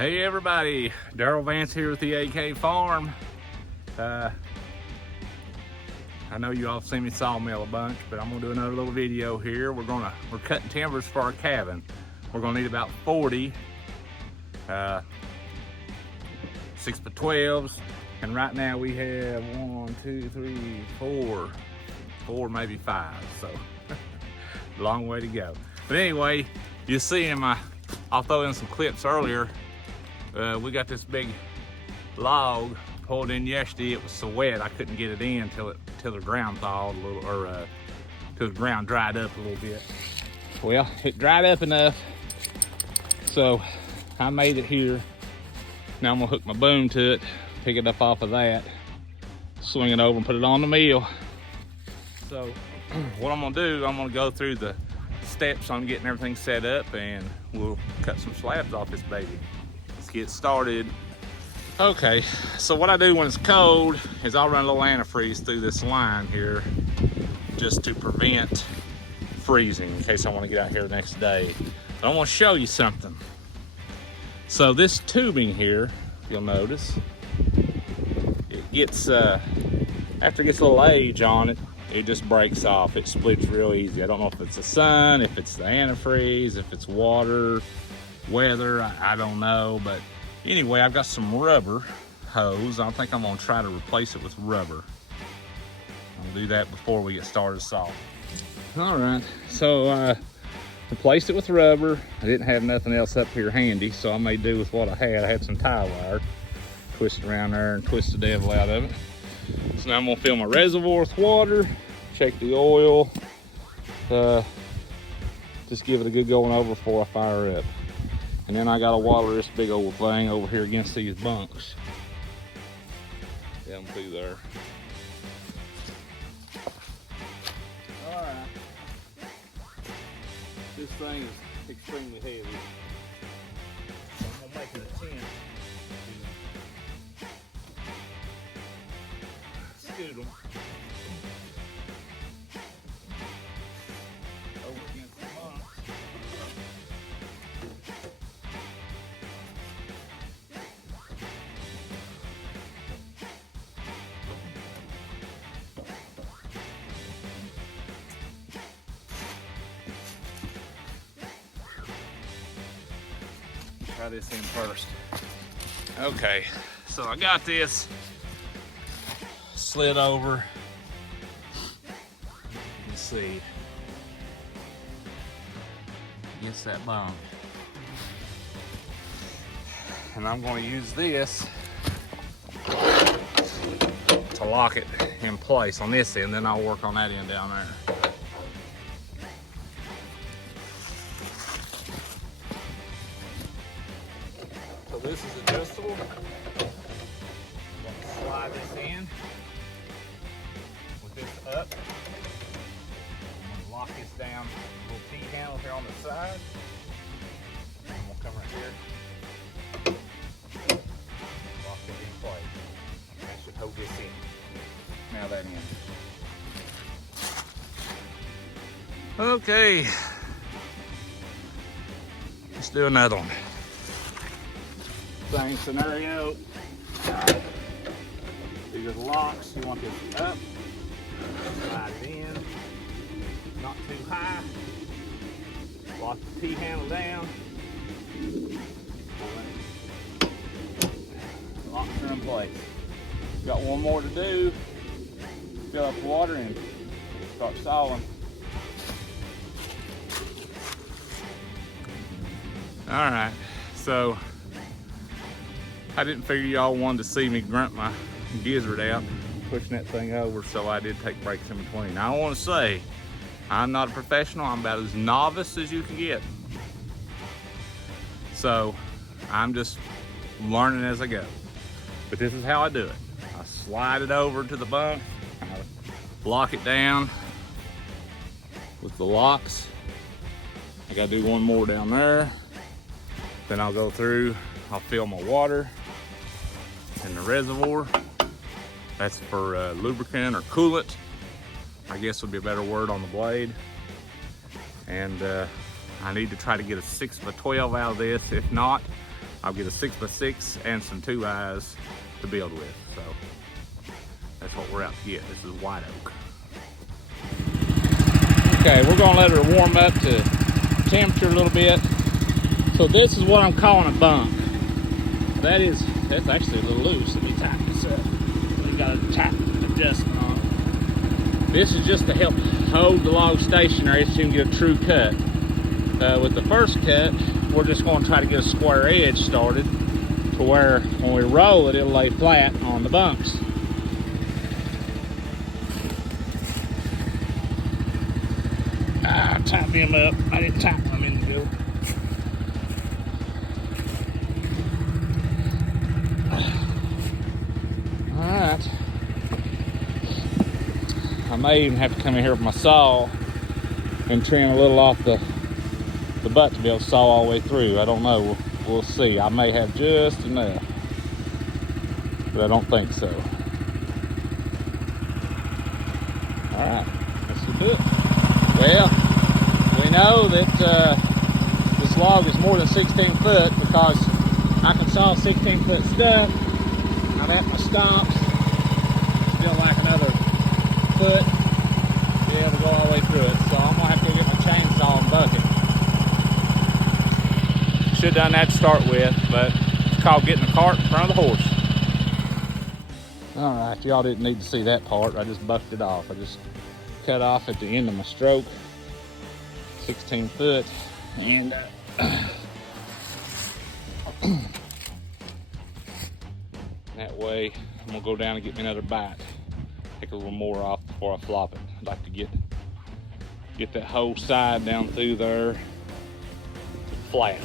Hey everybody, Daryl Vance here with the AK Farm. I know you all seen me sawmill a bunch, but I'm gonna do another little video here. We're cutting timbers for our cabin. We're gonna need about 40 6x12s, and right now we have 1, 2, 3, 4, maybe 5. So long way to go. But anyway, you see I'll throw in some clips earlier. We got this big log pulled in yesterday. It was so wet I couldn't get it in till the ground thawed a little, or till the ground dried up a little bit. Well, it dried up enough, so I made it here. Now I'm gonna hook my boom to it, pick it up off of that, swing it over and put it on the mill. So what I'm gonna do, I'm gonna go through the steps on getting everything set up, and we'll cut some slabs off this baby. Let's get started. Okay, so what I do when it's cold is I'll run a little antifreeze through this line here just to prevent freezing in case I want to get out here the next day. But I want to show you something. So this tubing here, you'll notice, it gets, after it gets a little age on it, it just breaks off. It splits real easy. I don't know if it's the sun, if it's the antifreeze, if it's water, weather, I don't know. But anyway, I've got some rubber hose. I think I'm gonna try to replace it with rubber. I'll do that before we get started sawing. All right, so replaced it with rubber. I didn't have nothing else up here handy, so I made do with what I had. I had some tie wire. Twist around there and twist the devil out of it. So now I'm gonna fill my reservoir with water, check the oil, just give it a good going over before I fire up. And then I gotta water this big old thing over here against these bunks. Down through there. All right. This thing is extremely heavy. So I'm gonna make an attempt to scoot them over against the bunks. Try this in first. Okay, so I got this slid over. Let's see. Against that bone. And I'm going to use this to lock it in place on this end, then I'll work on that end down there. So this is adjustable. I'm going to slide this in with this up. I'm going to lock this down, little T-handle here on the side. And we'll come right here. Lock it in place. That should hold this in. Now that in. Okay. Let's do another one. Same scenario. These are the locks. You want this up, slide it in, not too high. Lock the T-handle down. Locks are in place. Got one more to do. Fill up the water and start sawing. All right, so I didn't figure y'all wanted to see me grunt my gizzard out pushing that thing over, so I did take breaks in between. Now, I want to say I'm not a professional. I'm about as novice as you can get. So I'm just learning as I go. But this is how I do it. I slide it over to the bunk, I lock it down with the locks. I gotta do one more down there. Then I'll go through, I'll fill my water in the reservoir. That's for lubricant or coolant, I guess would be a better word on the blade. And I need to try to get a 6x12 out of this. If not, I'll get a 6x6 and some 2x to build with. So that's what we're out to get. This is white oak. Okay, we're gonna let her warm up to temperature a little bit. So this is what I'm calling a bunk. That's actually a little loose. Let me tighten this up. We got a tight adjustment on it. This is just to help hold the log stationary so you can get a true cut. With the first cut, we're just going to try to get a square edge started to where when we roll it, it'll lay flat on the bunks. I tightened them up. I didn't tighten them in the middle. Alright. I may even have to come in here with my saw and trim a little off the butt to be able to saw all the way through. I don't know. We'll see. I may have just enough, but I don't think so. Alright, let's do it. Well, we know that this log is more than 16 foot because I can saw 16 foot stuff. I'm at my stumps. Still like another foot to be able to go all the way through it. So I'm gonna have to go get my chainsaw and bucket. Should have done that to start with, but it's called getting the cart in front of the horse. All right, y'all didn't need to see that part. I just bucked it off. I just cut off at the end of my stroke, 16 foot, and that way I'm gonna go down and get me another bite. Take a little more off before I flop it. I'd like to get that whole side down through there flat.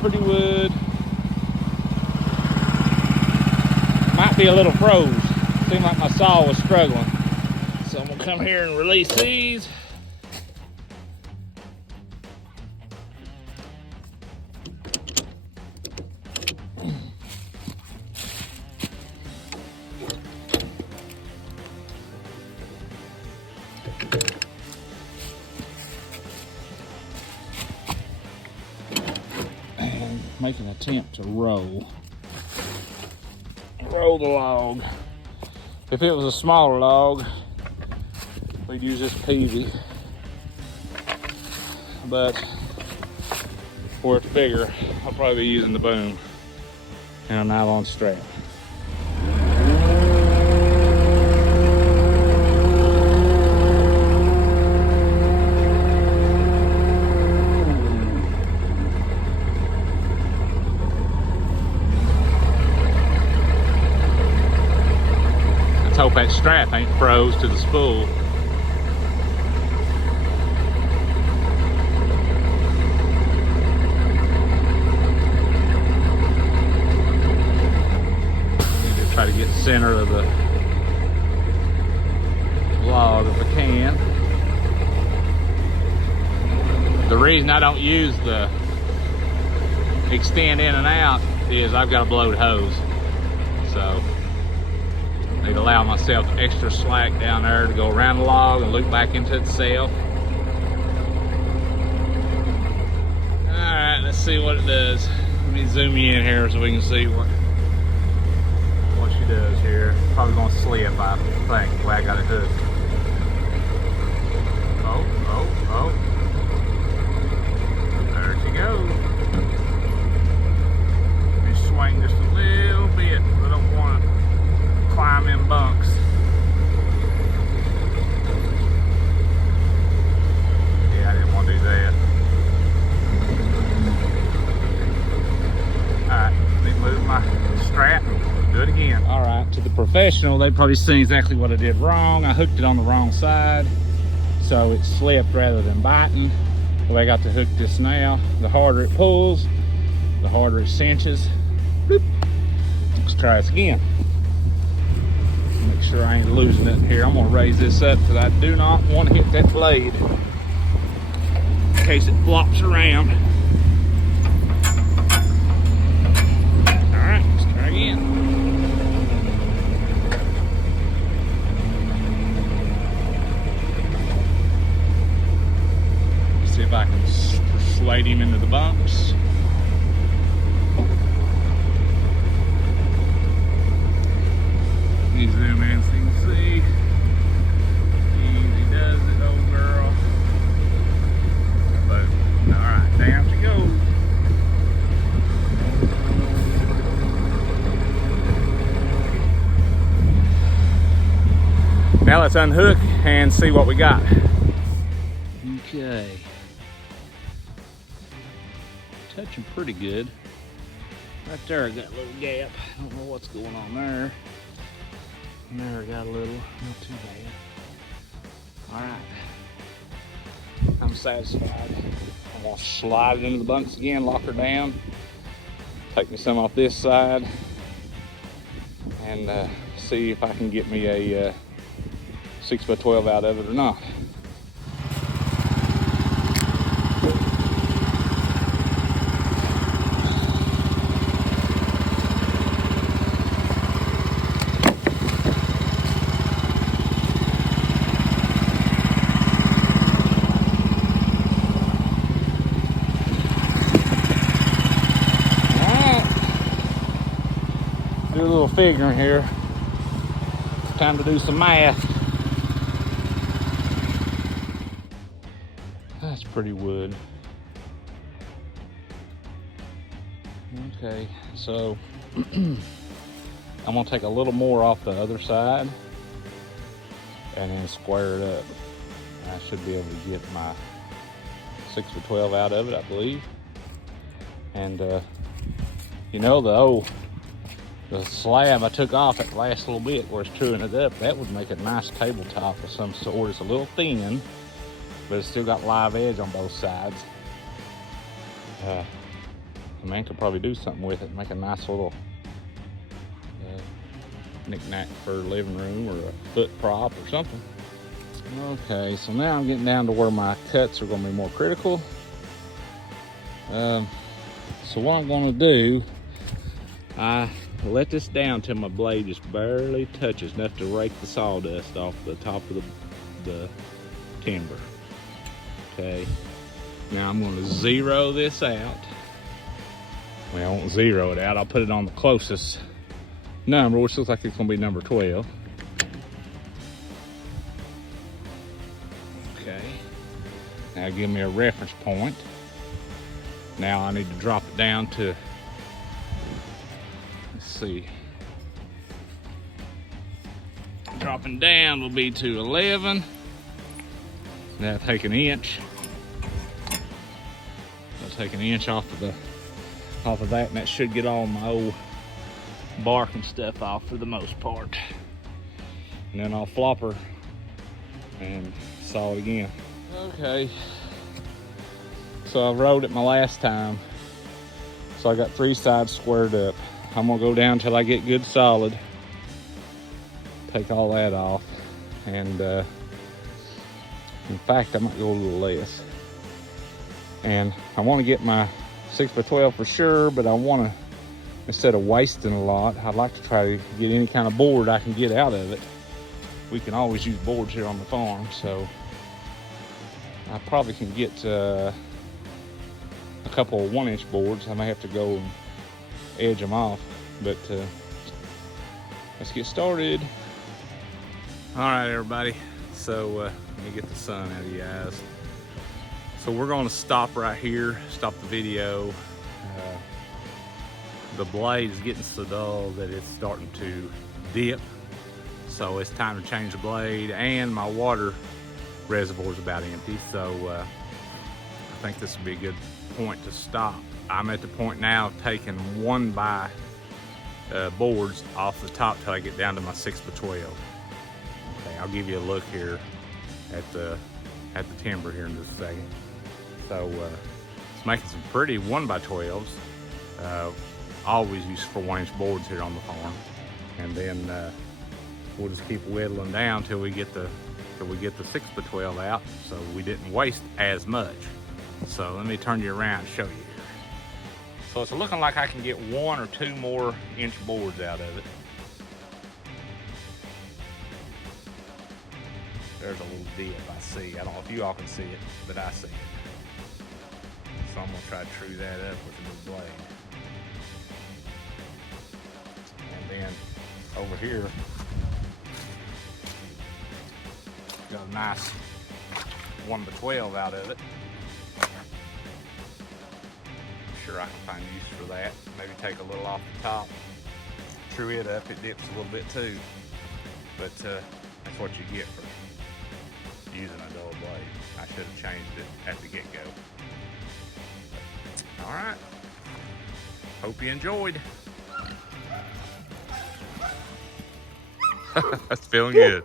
Pretty wood. Might be a little froze. Seemed like my saw was struggling. So I'm gonna come here and release these. Make an attempt to roll the log. If it was a smaller log, we'd use this peavy, but for it's bigger, I'll probably be using the boom and a nylon strap. Hope that strap ain't froze to the spool. Need to try to get center of the log if I can. The reason I don't use the extend in and out is I've got a blowed hose. So Need to allow myself extra slack down there to go around the log and loop back into itself. All right, let's see what it does. Let me zoom you in here so we can see what she does here. Probably gonna slip, I think, the way I got it hooked. Oh. There she goes. Let me swing just a little bit. I don't want to climb in bunks. Yeah, I didn't want to do that. Alright, let me move my strap. Do it again. Alright, to the professional, they've probably seen exactly what I did wrong. I hooked it on the wrong side, so it slipped rather than biting. The way I got to hook this now, the harder it pulls, the harder it cinches. Bloop. Let's try this again. Make sure I ain't losing it here. I'm gonna raise this up because I do not want to hit that blade in case it flops around. All right, let's try again. See if I can persuade him into the bunks. Let me zoom in so you can see. Easy does it, old girl. Boom. Alright, down she goes. Now let's unhook and see what we got. Okay. Touching pretty good. Right there I got a little gap. I don't know what's going on there. And there I got a little, not too bad. Alright. I'm satisfied. I'm gonna slide it into the bunks again, lock her down. Take me some off this side. And see if I can get me a 6x12 out of it or not. Do a little figuring here. Time to do some math. That's pretty wood. Okay, so I'm gonna take a little more off the other side and then square it up. I should be able to get my 6x12 out of it, I believe. And you know, the slab I took off at the last little bit where it's truing it up, that would make a nice tabletop of some sort. It's a little thin, but it's still got live edge on both sides. A man could probably do something with it, make a nice little knick-knack for a living room or a foot prop or something. Okay, so now I'm getting down to where my cuts are gonna be more critical. So what I'm gonna do, I let this down till my blade just barely touches, enough to rake the sawdust off the top of the timber. Okay, now I'm gonna zero this out. Well, I won't zero it out, I'll put it on the closest number, which looks like it's gonna be number 12. Okay, now give me a reference point. Now I need to drop it down to, let's see, dropping down will be to 11. Now take an inch. I'll take an inch off of that, and that should get all my old bark and stuff off for the most part. And then I'll flop her and saw it again. Okay, so I rode it my last time, so I got 3 sides squared up. I'm gonna go down till I get good solid, take all that off, and in fact I might go a little less. And I want to get my 6x12 for sure, but I want to instead of wasting a lot, I'd like to try to get any kind of board I can get out of it. We can always use boards here on the farm, so I probably can get a couple of 1-inch boards. I may have to go and edge them off, but let's get started. All right, everybody. So let me get the sun out of your eyes. So we're going to stop right here, stop the video. The blade is getting so dull that it's starting to dip. So it's time to change the blade, and my water reservoir is about empty. So I think this would be a good point to stop. I'm at the point now of taking 1x boards off the top till I get down to my 6x12. Okay, I'll give you a look here at the timber here in just a second. So it's making some pretty 1x12s. Always used for 1-inch boards here on the farm, and then we'll just keep whittling down till we get the 6x12 out, so we didn't waste as much. So let me turn you around and show you here. So it's looking like I can get 1 or 2 more inch boards out of it. There's a little dip I see. I don't know if you all can see it, but I see it. So I'm gonna try to true that up with a new blade. And then over here, got a nice 1x12 out of it. Sure, I can find use for that. Maybe take a little off the top, true it up. It dips a little bit too, but that's what you get for using a dull blade. I should have changed it at the get-go. All right. Hope you enjoyed. That's feeling good.